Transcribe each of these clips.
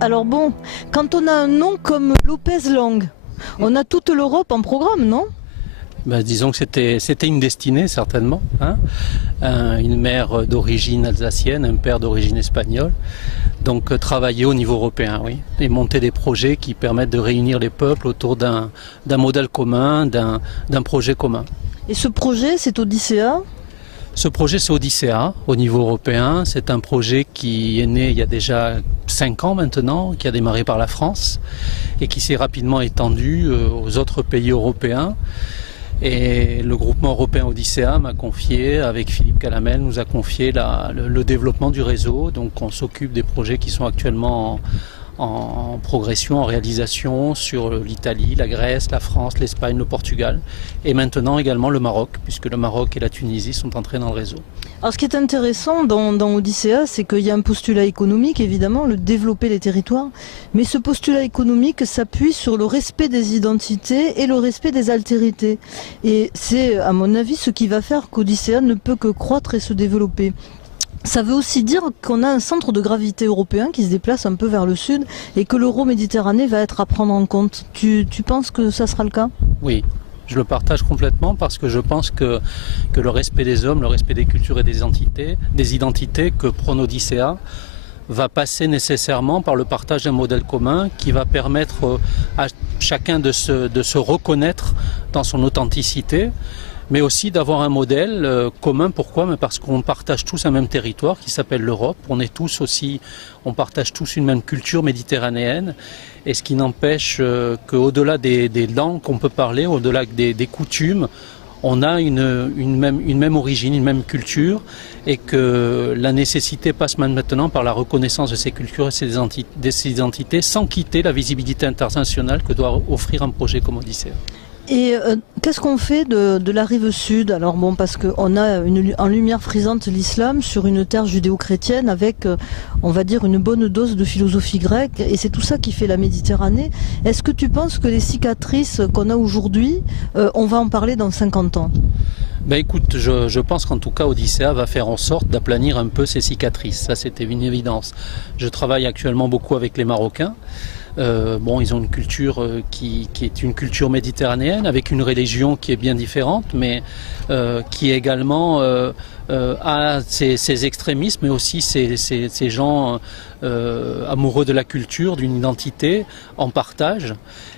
alors bon, quand on a un nom comme Lopez Long, on a toute l'Europe en programme, non? Disons que c'était une destinée certainement, hein. Une mère d'origine alsacienne, un père d'origine espagnole. Donc travailler au niveau européen, oui, et monter des projets qui permettent de réunir les peuples autour d'un modèle commun, d'un projet commun. Et ce projet, c'est Odyssea? Ce projet, c'est Odyssea au niveau européen. C'est un projet qui est né il y a déjà 5 ans maintenant, qui a démarré par la France et qui s'est rapidement étendu aux autres pays européens. Et le groupement européen Odyssea m'a confié, avec Philippe Calamel, nous a confié le développement du réseau. Donc on s'occupe des projets qui sont actuellement en progression, en réalisation sur l'Italie, la Grèce, la France, l'Espagne, le Portugal et maintenant également le Maroc, puisque le Maroc et la Tunisie sont entrés dans le réseau. Alors ce qui est intéressant dans Odyssea, c'est qu'il y a un postulat économique, évidemment, le développer les territoires, mais ce postulat économique s'appuie sur le respect des identités et le respect des altérités. Et c'est, à mon avis, ce qui va faire qu'Odyssea ne peut que croître et se développer. Ça veut aussi dire qu'on a un centre de gravité européen qui se déplace un peu vers le sud et que l'Euro-Méditerranée va être à prendre en compte. Tu penses que ça sera le cas? Oui. Je le partage complètement parce que je pense que le respect des hommes, le respect des cultures et des identités que prône Odyssea va passer nécessairement par le partage d'un modèle commun qui va permettre à chacun de se reconnaître dans son authenticité, mais aussi d'avoir un modèle commun. Pourquoi? Parce qu'on partage tous un même territoire qui s'appelle l'Europe. On partage tous une même culture méditerranéenne. Et ce qui n'empêche qu'au-delà des langues qu'on peut parler, au-delà des coutumes, on a une même origine, une même culture, et que la nécessité passe maintenant par la reconnaissance de ces cultures et de ces identités sans quitter la visibilité internationale que doit offrir un projet comme Odyssea. Et qu'est-ce qu'on fait de la rive sud? Alors bon, parce qu'on a en lumière frisante l'islam sur une terre judéo-chrétienne avec, on va dire, une bonne dose de philosophie grecque, et c'est tout ça qui fait la Méditerranée. Est-ce que tu penses que les cicatrices qu'on a aujourd'hui, on va en parler dans 50 ans? Écoute, je pense qu'en tout cas Odyssea va faire en sorte d'aplanir un peu ces cicatrices, ça c'était une évidence. Je travaille actuellement beaucoup avec les Marocains. Ils ont une culture qui est une culture méditerranéenne avec une religion qui est bien différente, mais qui également a ses extrémismes, mais aussi ces gens amoureux de la culture, d'une identité en partage,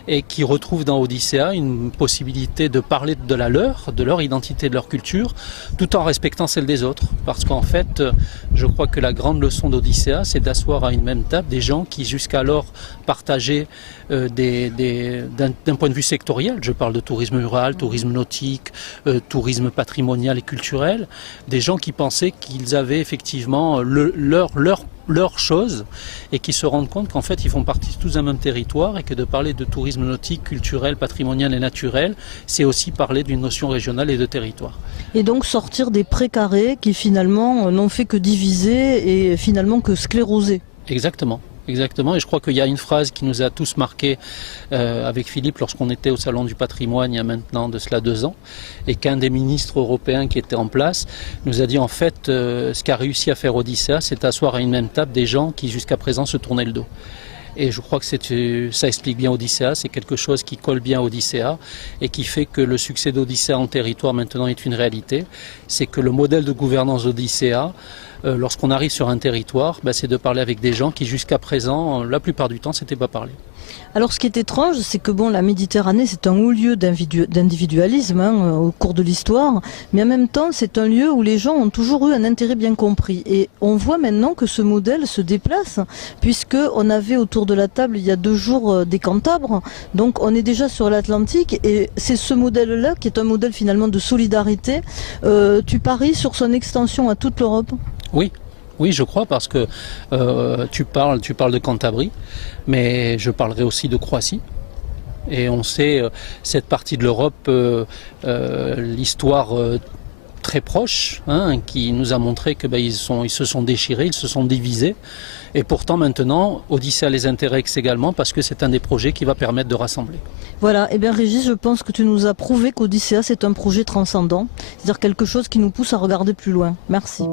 et qui retrouvent dans Odyssea une possibilité de parler de leur identité, de leur culture, tout en respectant celle des autres. Parce qu'en fait, je crois que la grande leçon d'Odyssea, c'est d'asseoir à une même table des gens qui jusqu'alors partageaient d'un point de vue sectoriel, je parle de tourisme rural, tourisme nautique, tourisme patrimonial et culturel, des gens qui pensaient qu'ils avaient effectivement leur chose et qui se rendent compte qu'en fait ils font partie tous d'un même territoire et que de parler de tourisme nautique, culturel, patrimonial et naturel, c'est aussi parler d'une notion régionale et de territoire. Et donc sortir des précarés qui finalement n'ont fait que diviser et finalement que scléroser. Exactement. Exactement, et je crois qu'il y a une phrase qui nous a tous marqués avec Philippe lorsqu'on était au Salon du Patrimoine il y a maintenant de cela 2 ans, et qu'un des ministres européens qui était en place nous a dit en fait ce qu'a réussi à faire Odyssea, c'est d'asseoir à une même table des gens qui jusqu'à présent se tournaient le dos. Et je crois que ça explique bien Odyssea, c'est quelque chose qui colle bien à Odyssea et qui fait que le succès d'Odyssea en territoire maintenant est une réalité. C'est que le modèle de gouvernance d'Odyssea, lorsqu'on arrive sur un territoire, c'est de parler avec des gens qui jusqu'à présent, la plupart du temps, s'étaient pas parlé. Alors ce qui est étrange, c'est que la Méditerranée, c'est un haut lieu d'individualisme au cours de l'histoire, mais en même temps, c'est un lieu où les gens ont toujours eu un intérêt bien compris. Et on voit maintenant que ce modèle se déplace, puisqu'on avait autour de la table, il y a 2 jours, des Cantabres, donc on est déjà sur l'Atlantique, et c'est ce modèle-là qui est un modèle finalement de solidarité. Tu paries sur son extension à toute l'Europe ? Oui, je crois, parce que tu parles de Cantabrie, mais je parlerai aussi de Croatie. Et on sait, cette partie de l'Europe, l'histoire très proche, qui nous a montré que ils se sont déchirés, ils se sont divisés. Et pourtant maintenant, Odyssea les intéresse également parce que c'est un des projets qui va permettre de rassembler. Voilà, et bien Régis, je pense que tu nous as prouvé qu'Odyssea c'est un projet transcendant, c'est-à-dire quelque chose qui nous pousse à regarder plus loin. Merci.